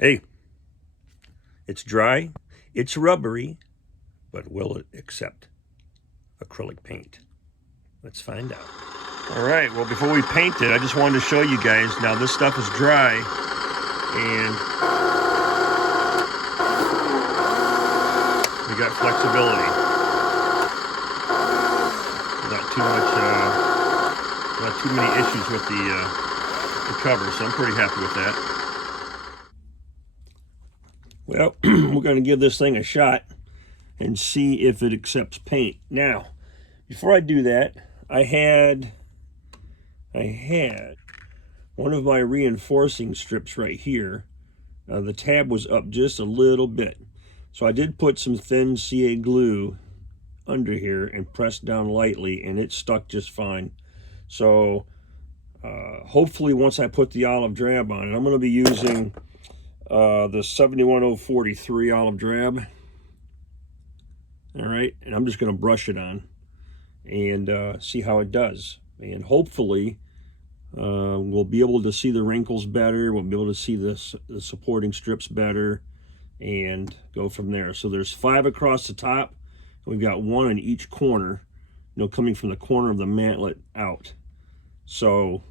Hey, it's dry, it's rubbery, but will it accept acrylic paint? Let's find out. All right, well, before we paint it, I just wanted to show you guys. Now, this stuff is dry, and we got flexibility. Not too many issues with the cover, so I'm pretty happy with that. Well, we're going to give this thing a shot and see if it accepts paint. Now, before I do that, I had one of my reinforcing strips right here. The tab was up just a little bit. So I did put some thin CA glue under here and pressed down lightly, and it stuck just fine. So hopefully once I put the olive drab on it, I'm going to be using the 71043 olive drab. All right, and I'm just going to brush it on and see how it does. And hopefully we'll be able to see the wrinkles better. We'll be able to see the supporting strips better and go from there. So there's 5 across the top. We've got 1 in each corner, coming from the corner of the mantlet out. So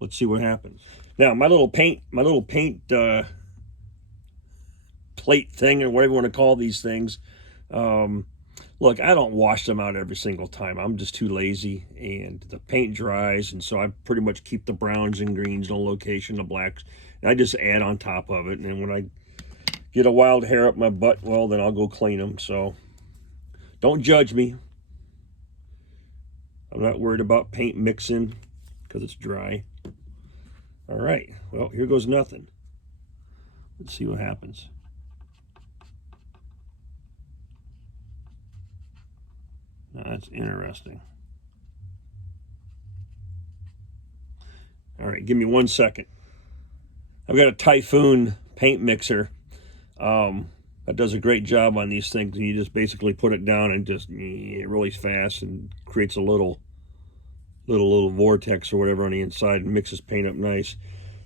let's see what happens. Now, my little paint plate thing, or whatever you want to call these things. Look, I don't wash them out every single time. I'm just too lazy, and the paint dries, and so I pretty much keep the browns and greens in a location, the blacks, and I just add on top of it. And then when I get a wild hair up my butt, well, then I'll go clean them. So don't judge me. I'm not worried about paint mixing because it's dry. All right, well, here goes nothing. Let's see what happens. Now, that's interesting. All right, give me 1 second. I've got a Typhoon paint mixer that does a great job on these things. And you just basically put it down and just really fast and creates a little vortex or whatever on the inside and mixes paint up nice.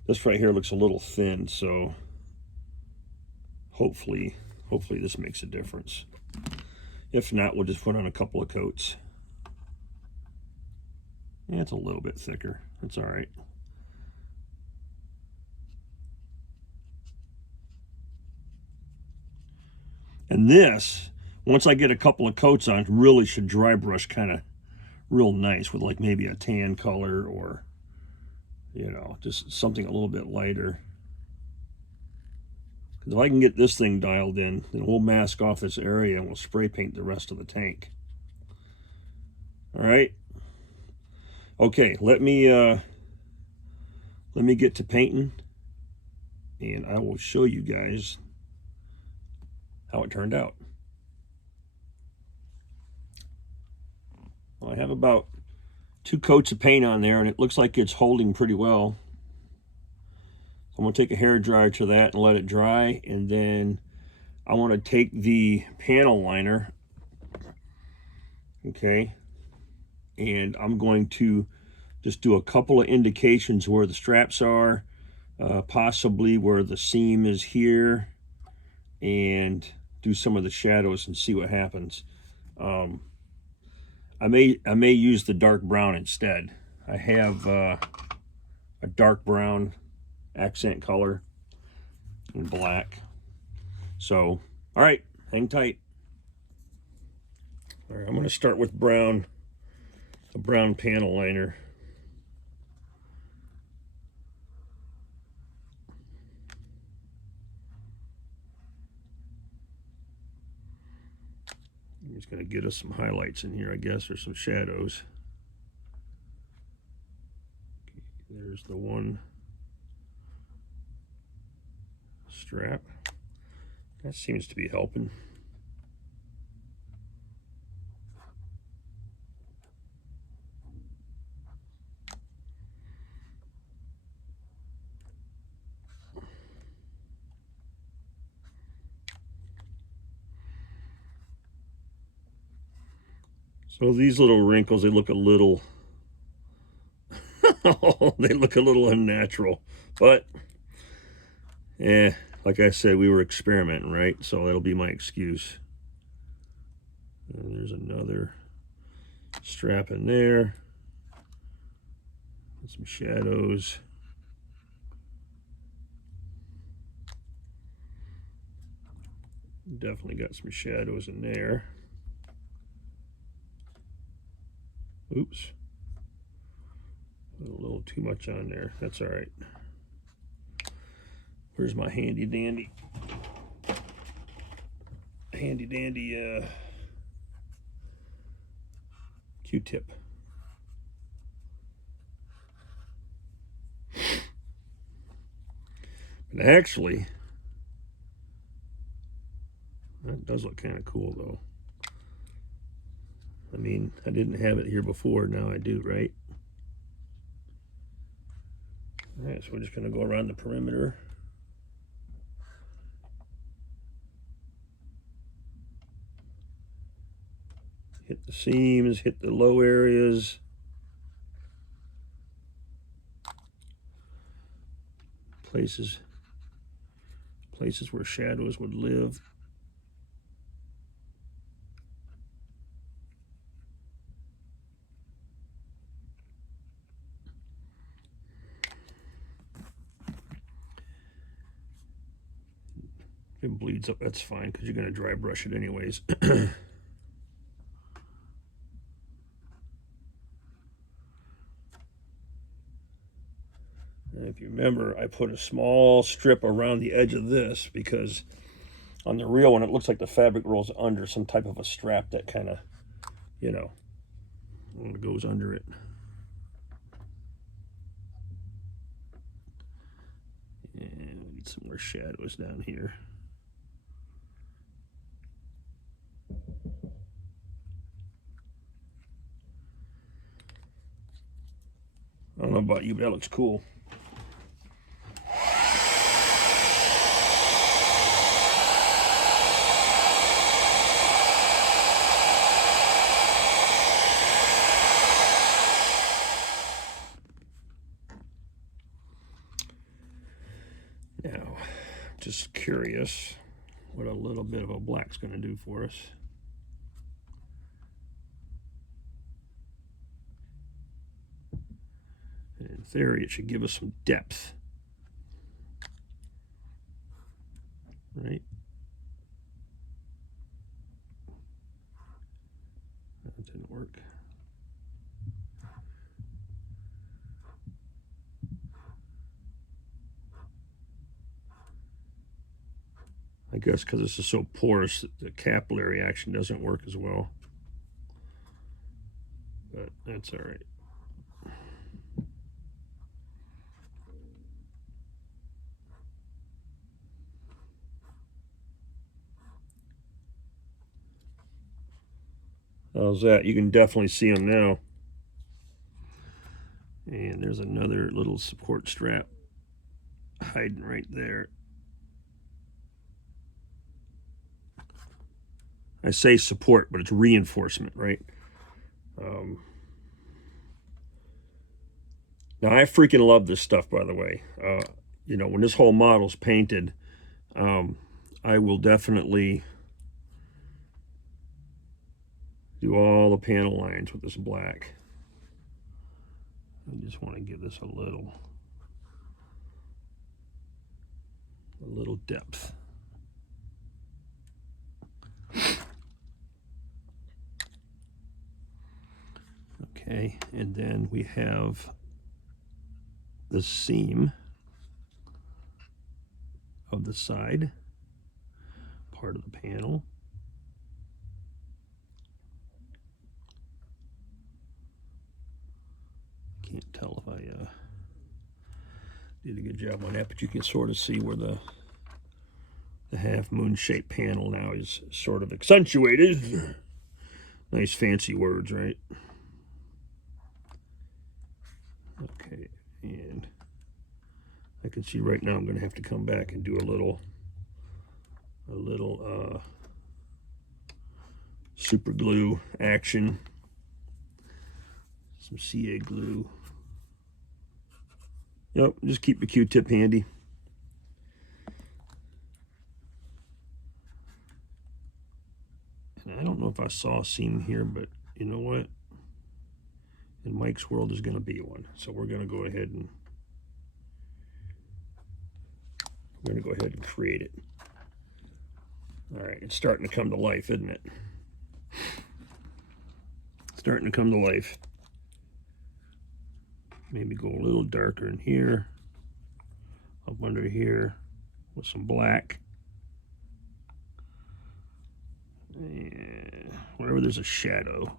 This right here looks a little thin, so hopefully this makes a difference. If not, we'll just put on a couple of coats. Yeah, it's a little bit thicker. It's all right. And this, once I get a couple of coats on, really should dry brush kind of real nice with like maybe a tan color or, just something a little bit lighter. If I can get this thing dialed in, then we'll mask off this area and we'll spray paint the rest of the tank. All right. Okay, let me get to painting, and I will show you guys how it turned out. Well, I have about 2 coats of paint on there, and it looks like it's holding pretty well. I'm going to take a hair dryer to that and let it dry, and then I want to take the panel liner, okay, and I'm going to just do a couple of indications where the straps are, possibly where the seam is here, and do some of the shadows and see what happens. I may use the dark brown instead. I have a dark brown accent color and black. So, all right, hang tight. All right, I'm going to start with brown, a brown panel liner. I'm just going to get us some highlights in here, I guess, or some shadows. Okay, there's the one strap. That seems to be helping. So these little wrinkles, they look a little they look a little unnatural, but like I said, we were experimenting, right? So that'll be my excuse. And there's another strap in there. And some shadows. Definitely got some shadows in there. Oops. A little too much on there. That's all right. Where's my handy dandy Q-tip? And actually, that does look kind of cool though. I mean, I didn't have it here before, now I do, right? All right, so we're just gonna go around the perimeter. Hit the seams, hit the low areas. Places where shadows would live. If it bleeds up, that's fine, because you're going to dry brush it anyways. If you remember, I put a small strip around the edge of this because on the real one, it looks like the fabric rolls under some type of a strap that kind of, you know, goes under it. And we need some more shadows down here. I don't know about you, but that looks cool. Now, just curious what a little bit of a black's going to do for us. In theory, it should give us some depth, right? That didn't work. I guess because this is so porous, the capillary action doesn't work as well. But that's all right. How's that? You can definitely see them now. And there's another little support strap hiding right there. I say support, but it's reinforcement, right? Now, I freaking love this stuff, by the way. You know, when this whole model's painted, I will definitely do all the panel lines with this black. I just want to give this a little depth. Okay, and then we have the seam of the side part of the panel. Can't tell if I did a good job on that, but you can sort of see where the half moon shaped panel now is sort of accentuated. Nice fancy words, right? Okay, and I can see right now I'm going to have to come back and do a little super glue action. Some CA glue. Yep, just keep the Q-tip handy. if I saw a seam here, but you know what? In Mike's world, there's going to be one. So we're going to go ahead and create it. All right, it's starting to come to life, isn't it? Starting to come to life. Maybe go a little darker in here, up under here with some black. And wherever there's a shadow.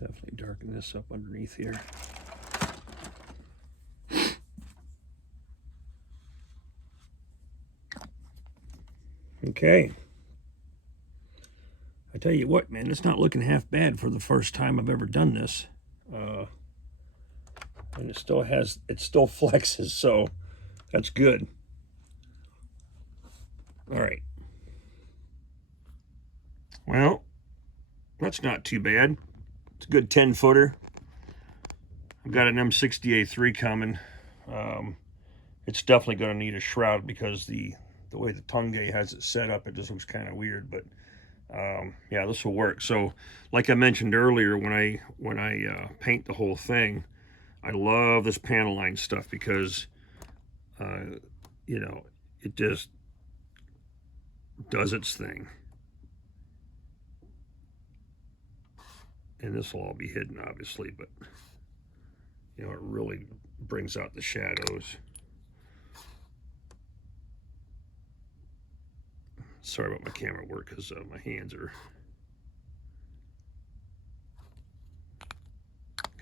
Definitely darken this up underneath here. Okay. I tell you what, man, it's not looking half bad for the first time I've ever done this. And it still flexes, so that's good. All right. Well, that's not too bad. It's a good 10-footer. I've got an M60A3 coming. It's definitely going to need a shroud because the way the Tongde has it set up, it just looks kind of weird. But yeah, this will work. So, like I mentioned earlier, when I paint the whole thing, I love this panel line stuff because you know, it just does its thing. And this will all be hidden, obviously, but you know, it really brings out the shadows. Sorry about my camera work because my hands are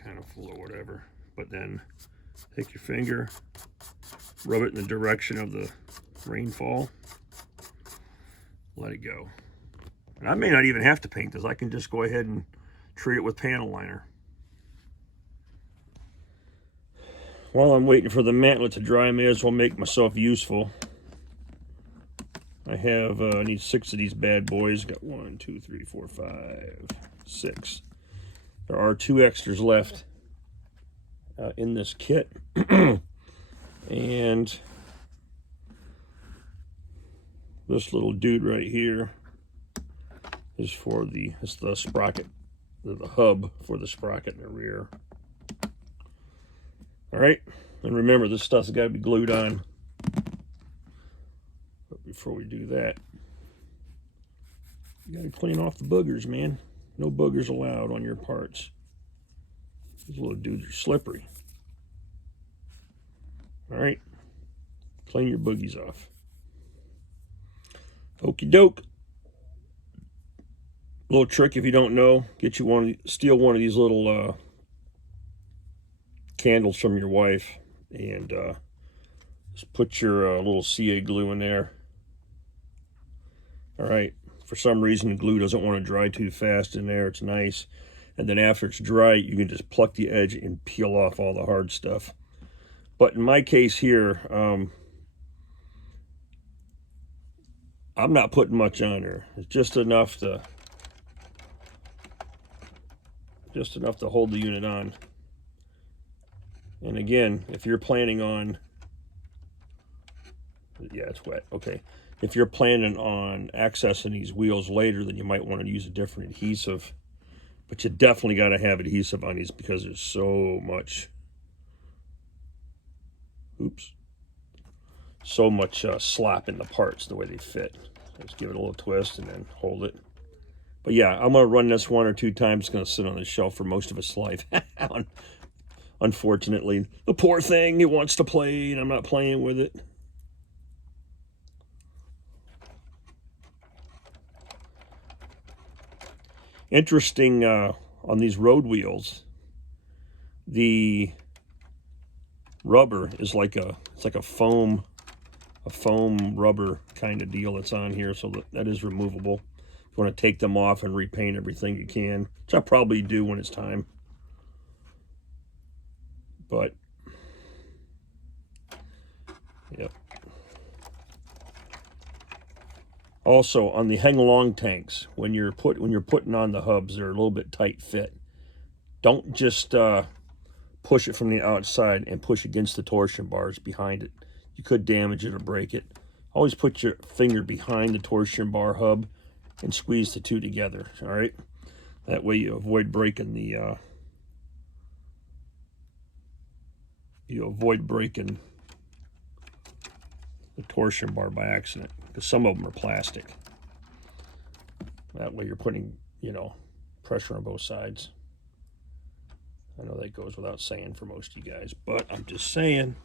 kind of full or whatever. But then take your finger, rub it in the direction of the rainfall, let it go. And I may not even have to paint this. I can just go ahead and treat it with panel liner. While I'm waiting for the mantlet to dry, I may as well make myself useful. I need 6 of these bad boys. Got 1, 2, 3, 4, 5, 6. There are 2 extras left in this kit. And this little dude right here is for the sprocket, the hub for the sprocket in the rear. All right, and remember, this stuff's got to be glued on. But before we do that, you got to clean off the boogers, man. No boogers allowed on your parts. These little dudes are slippery. All right, clean your boogies off. Okie doke. Little trick if you don't know, get you steal one of these little candles from your wife and just put your little CA glue in there. All right, for some reason the glue doesn't want to dry too fast in there. It's nice. And then after it's dry, you can just pluck the edge and peel off all the hard stuff. But in my case here, I'm not putting much on there. It's just enough to hold the unit on. And again, if you're planning on, yeah, it's wet, okay. If you're planning on accessing these wheels later, then you might want to use a different adhesive. But you definitely got to have adhesive on these because there's so much, so much slop in the parts the way they fit. Just give it a little twist and then hold it. But yeah, I'm going to run this 1 or 2 times. It's going to sit on the shelf for most of its life. Unfortunately, the poor thing, it wants to play, and I'm not playing with it. Interesting on these road wheels, the rubber is like it's like a foam rubber kind of deal that's on here, so that is removable. If you want to take them off and repaint everything, you can, which I'll probably do when it's time. But yep. Also, on the hang-along tanks, when you're putting on the hubs, they're a little bit tight fit. Don't just push it from the outside and push against the torsion bars behind it. You could damage it or break it. Always put your finger behind the torsion bar hub and squeeze the two together, all right? That way you avoid breaking the torsion bar by accident, because some of them are plastic. That way you're putting, you know, pressure on both sides. I know that goes without saying for most of you guys, but I'm just saying.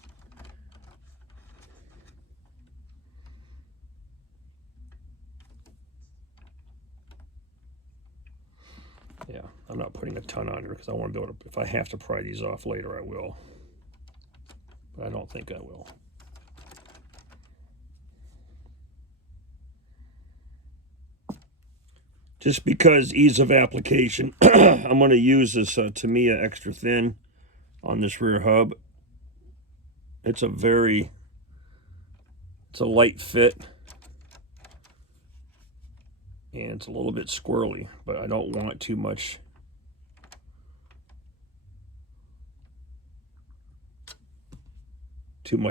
Yeah, I'm not putting a ton on here because I want to be able to, if I have to pry these off later, I will. But I don't think I will. Just because ease of application, I'm going to use this Tamiya extra thin on this rear hub. It's a light fit, and it's a little bit squirrely, but I don't want too much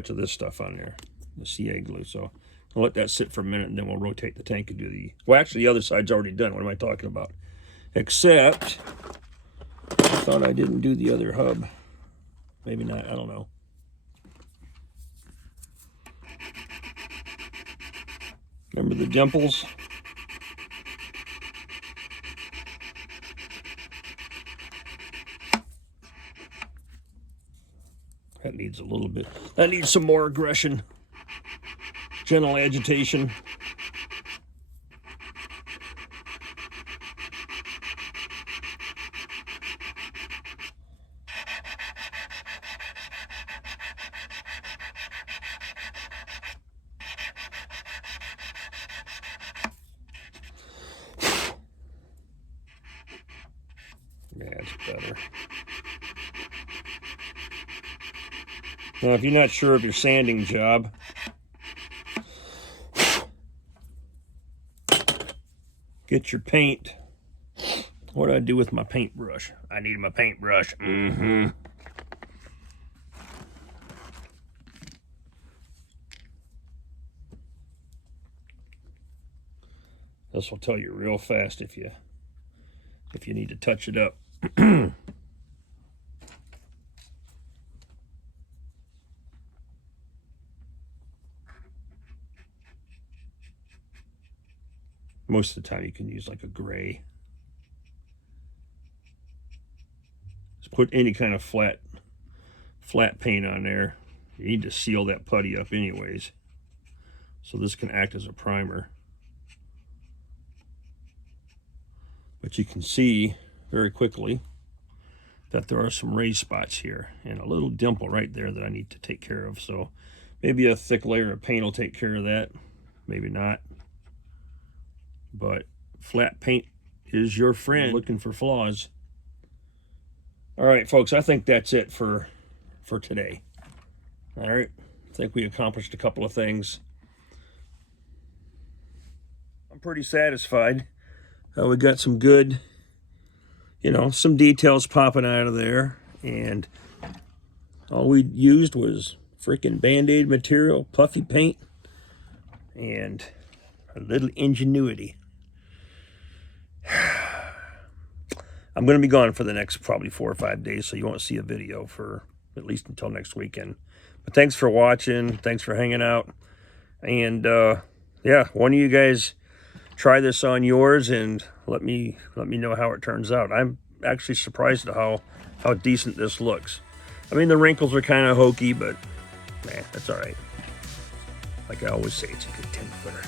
of this stuff on there, the CA glue. So I'll let that sit for a minute, and then we'll rotate the tank and do the, well, actually the other side's already done. What am I talking about? Except I thought I didn't do the other hub. Maybe not, I don't know. Remember the dimples? That needs a little bit, that needs some more aggression. Gentle agitation. That's better. Now, if you're not sure of your sanding job, get your paint. What do I do with my paintbrush? I need my paintbrush. This will tell you real fast if you need to touch it up. Most of the time you can use like a gray. Just put any kind of flat paint on there. You need to seal that putty up anyways, so this can act as a primer. But you can see very quickly that there are some raised spots here and a little dimple right there that I need to take care of. So maybe a thick layer of paint will take care of that, maybe not. But flat paint is your friend looking for flaws. All right, folks, I think that's it for today. All right, I think we accomplished a couple of things. I'm pretty satisfied. We got some good, you know, some details popping out of there, and all we used was freaking Band-Aid material, puffy paint, and a little ingenuity. I'm going to be gone for the next probably 4 or 5 days, so you won't see a video for at least until next weekend. But thanks for watching. Thanks for hanging out. And yeah, one of you guys try this on yours and let me know how it turns out. I'm actually surprised at how decent this looks. I mean, the wrinkles are kind of hokey, but man, that's all right. Like I always say, it's a good 10-footer.